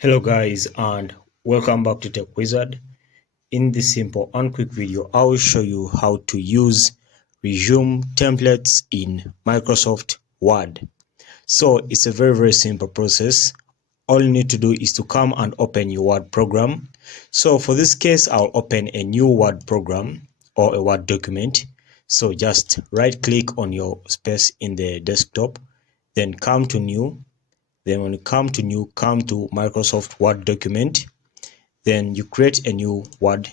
Hello guys and welcome back to Tech Wizard. In this simple and quick video, I will show you how to use resume templates in Microsoft Word. So it's a very simple process. All you need to do is to come and open your Word program. So for this case, I'll open a new Word program or a Word document. So just right click on your space in the desktop, then come to new. Then when you come to new, come to Microsoft Word document. Then you create a new Word.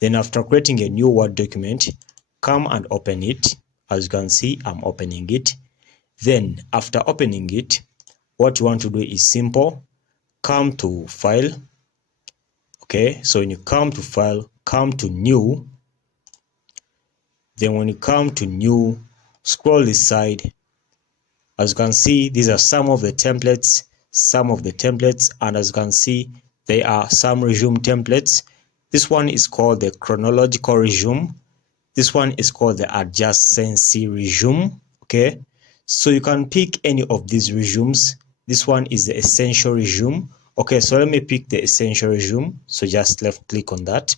Then after creating a new Word document, come and open it. As you can see, I'm opening it. Then after opening it, what you want to do is simple. Come to File. Okay, so when you come to File, come to New. Then when you come to New, scroll this side. As you can see, these are some of the templates, and as you can see, there are some resume templates. This one is called the chronological resume. This one is called the adjacency resume. Okay, so you can pick any of these resumes. This one is the essential resume. Okay, so let me pick the essential resume. So just left click on that.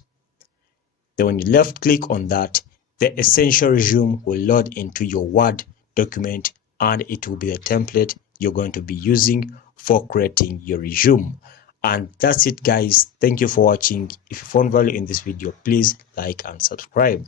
Then when you left click on that, the essential resume will load into your Word document, and it will be the template you're going to be using for creating your resume. And that's it guys. Thank you for watching. If you found value in this video, please like and subscribe.